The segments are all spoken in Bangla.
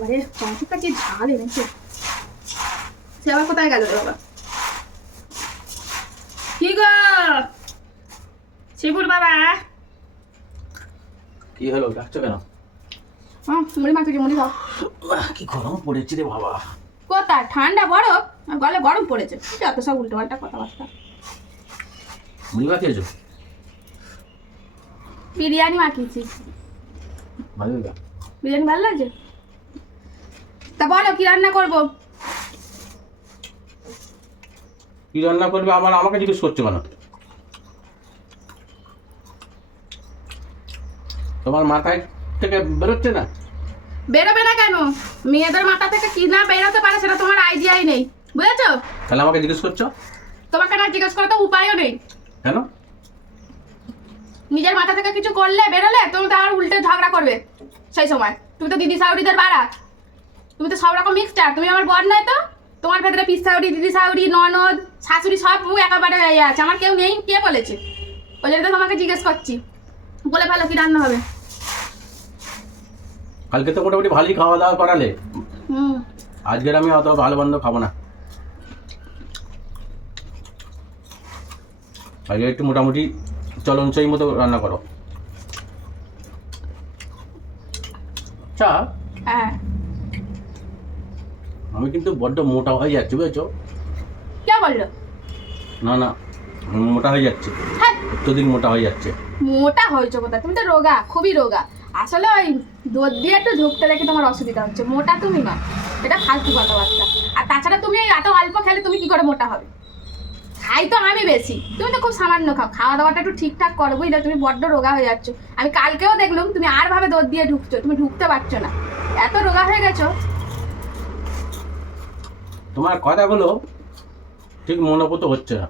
বাবারে কতটা কি ঝাল এনেছে। সে আবার কোথায় গেল বাবা? কি গো? শিবুর বাবা? কি হলো ডাকছো কেন? মুড়ি মাখিয়ে মুড়ি আহ, কি গরম পড়েছে রে বাবা। কোথায়? ঠান্ডা বরফ? আর গলে গরম পড়েছে। যত সব উল্টো পাল্টা কথাবার্তা। মুড়ি মাখিয়েছো বিরিয়ানি মাখিয়েছি। ভালো বিরিয়ানি ভালো লাগছে? তা বলো কি রান্না করব? কি রান্না করবে? আবার আমাকে জিজ্ঞেস করছ কেন? তোমার মাথায় থেকে বেরোচ্ছে না? বেরোবে না কেন? মেয়েদের মাথা থেকে কি না বেরোতে পারে সেটা তোমার আইডিয়াই নেই। বুঝেছ? তাহলে আমাকে জিজ্ঞেস করছ? তোমাকে না জিজ্ঞেস করে তো উপায়ও নেই। কেন? নিজের মাথা থেকে কিছু করলে বেরোলে তুমি তো আবার উল্টে ঝগড়া করবে। সেই সময়। তুমি তো দিদি সাউরিদের বাড়া। তুমি তো সব রকম মিক্সচার তুমি আমার বর নয় তো? তোমার ভেতরে পিস সাউরি দিদি সাউরি ননদ শাশুড়ি সব একেবারে ইয়ে আছে আমার কেউ নেই কে বলেছে? ওই জন্য তো তোমাকে জিজ্ঞেস করছি। বলে ভালো কি রান্না হবে। কালকে তো মোটামুটি ভালোই খাওয়া দাওয়া করালে। হুম। আজকের আমি অত ভালো মন্দ খাব না। আজকে একটু মোটামুটি চলনচই মতো রান্না করো। আচ্ছা হ্যাঁ। আমি কিন্তু বড্ড মোটা হয়ে যাচ্ছি বুঝেছ? কে বলল? না না আমি মোটা হয়ে যাচ্ছে। হ্যাঁ। অত্যধিক মোটা হয়ে যাচ্ছে। মোটা হয়েছো কোথায়? তুমি তো রোগা খুবই রোগা। আসলে ওই দুধ দিয়ে একটু ঢুকতে দেখে তোমার অসুবিধা হচ্ছে। মোটা তুমি না এটা ফালতু কথাবার্তা। আর তাছাড়া তুমি এত অল্প খেলে তুমি কি করে মোটা হবে? খাই তো আমি বেশি। তুমি তো খুব সামান্য খাও। খাওয়া দাওয়াটা একটু ঠিকঠাক করো বুঝলে? তুমি বড্ড রোগা হয়ে যাচ্ছ। আমি কালকেও দেখলাম তুমি আর ভাবে দুধ দিয়ে ঢুকছো। তুমি ঢুকতে পারছ না। এত রোগা হয়ে গেছো তোমার কথাগুলো ঠিক মনোভূত হচ্ছে না।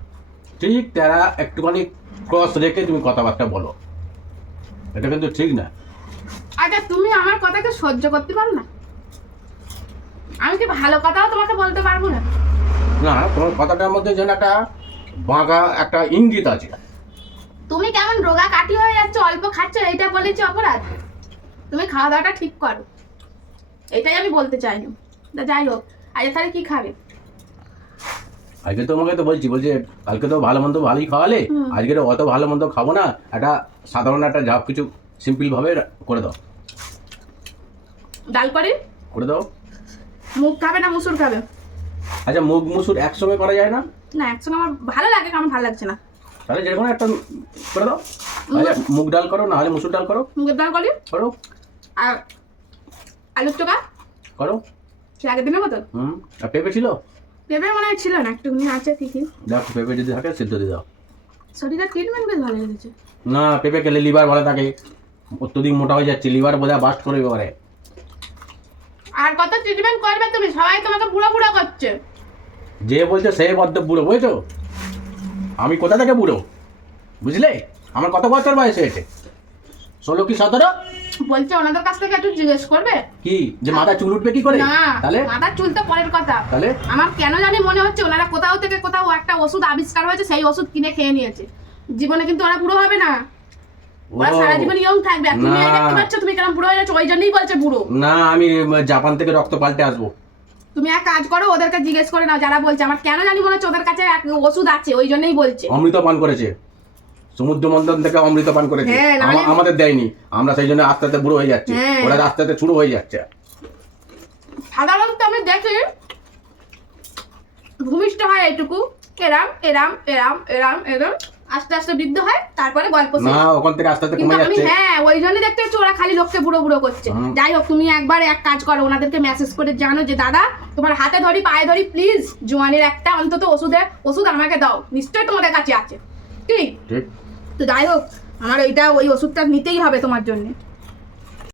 ঠিক তারা একটুখানি ক্রস রেখে তুমি কথাবার্তা বলো। এটা কিন্তু ঠিক না। আচ্ছা তুমি আমার কথাকে সহ্য করতে পারো না? আমি কি ভালো কথাও তোমাকে বলতে পারব না? না তোমার কথাটার মধ্যে যেন একটা বাঁকা একটা ইঙ্গিত আছে। তুমি কেমন রোগা কাটি হয়ে যাচ্ছ অল্প খাচ্ছ এইটা বলেছি অপরাধ? তুমি খাওয়া দাওয়াটা ঠিক করো। এটাই আমি বলতে চাইলাম। তা যাই হোক। আজ তাহলে কি খাবে? আজকে তোমাকে তো বলছি বলছে কালকে তো ভালো মন্দ ভালোই খাওয়ালে আজকে তো অত ভালো মন্দ খাব না একটা সাধারণ একটা যা কিছু সিম্পল ভাবে করে দাও। ডাল করে করে দাও। মুগ খাবে না মুসুর খাবে? আচ্ছা মুগ মুসুর একসঙ্গে করা যায় না? না একসঙ্গে আমার ভালো লাগে আমার ভালো লাগছে না। তাহলে যেরকম একটা করে দাও। আচ্ছা মুগ ডাল করো না হলে মুসুর ডাল করো। মুগের ডাল করি করো। আর আলুর টোকা? করো। আগের দিনের মতো হুম আর পেঁপে ছিল? পেঁপে মনে হয় ছিল না একটুখানি আছে ঠিকই দেখো পেঁপে যদি থাকে সিদ্ধ দিয়ে দাও। শরীরের ট্রিটমেন্ট বেশ ভালো লেগেছে না পেঁপে খেলে লিভার ভালো থাকে। অত্যধিক মোটা হয়ে যাচ্ছে লিভার বোধহয় বাস্ট করে এবারে। আর কত ট্রিটমেন্ট করবে তুমি? সবাই তোমাকে বুড়ো বুড়ো করছে। যে বলছে সে বদ্ধ বুড়ো বুঝেছ? আমি কোথা থেকে বুড়ো? বুঝলে? আমার কত বছর বয়স হয়েছে? ষোলো কি সতেরো? বলছে ওনাদের কাছ থেকে একটু জিজ্ঞেস করবে? কি? যে মাথা চুল উঠবে কি করে? না তাহলে? মাথার চুল তো পরের কথা। তাহলে? আমার কেন জানি মনে হচ্ছে ওনারা কোথাও থেকে কোথাও একটা ওষুধ আবিষ্কার হয়েছে সেই ওষুধ কিনে খেয়ে নিয়েছে। জীবনে কিন্তু ওরা বুড়ো হবে না। ওরা সারা জীবন ইয়ং থাকবে। তুমি দেখতে পাচ্ছ তুমি কেমন বুড়ো হয়ে যাচ্ছ ওই জন্যই বলছে বুড়ো। না আমি জাপান থেকে রক্ত পাল্টে আসব। তুমি এক কাজ করো ওদেরকে জিজ্ঞেস করে নাও যারা বলছে। আমার কেন জানি মনে হচ্ছে ওদের কাছে এক ওষুধ আছে ওই জন্যই বলছে। অমৃত পান করেছে। সমুদ্র মন্থন থেকে অমৃত পান করেছে। হ্যাঁ, আমাদের দেয়নি। আমরা সেই জন্য আস্তে আস্তে বুড়ো হয়ে যাচ্ছি। হ্যাঁ। ওরা আস্তে আস্তে শুরু হয়ে যাচ্ছে। সাধারণত আমি দেখি ভূমিষ্ঠ হয় এরাম এরাম এরাম এরাম এরাম। আস্তে আস্তে বৃদ্ধ হয় তারপরে গল্প না ওখান থেকে আস্তে আস্তে কমে যাচ্ছে। হ্যাঁ ওই জন্য দেখতে পাচ্ছি ওরা খালি লোককে বুড়ো বুড়ো করছে। যাই হোক তুমি একবার এক কাজ করো ওনাদেরকে মেসেজ করে জানো যে দাদা তোমার হাতে ধরি পায়ে ধরি প্লিজ জোয়ানের একটা অন্তত ওষুধের ওষুধ আমাকে দাও। নিশ্চয়ই তোমাদের কাছে আছে। ঠিক? ঠিক। তো যাই হোক আমার ওইটা ওই ওষুধটা নিতেই হবে তোমার জন্য।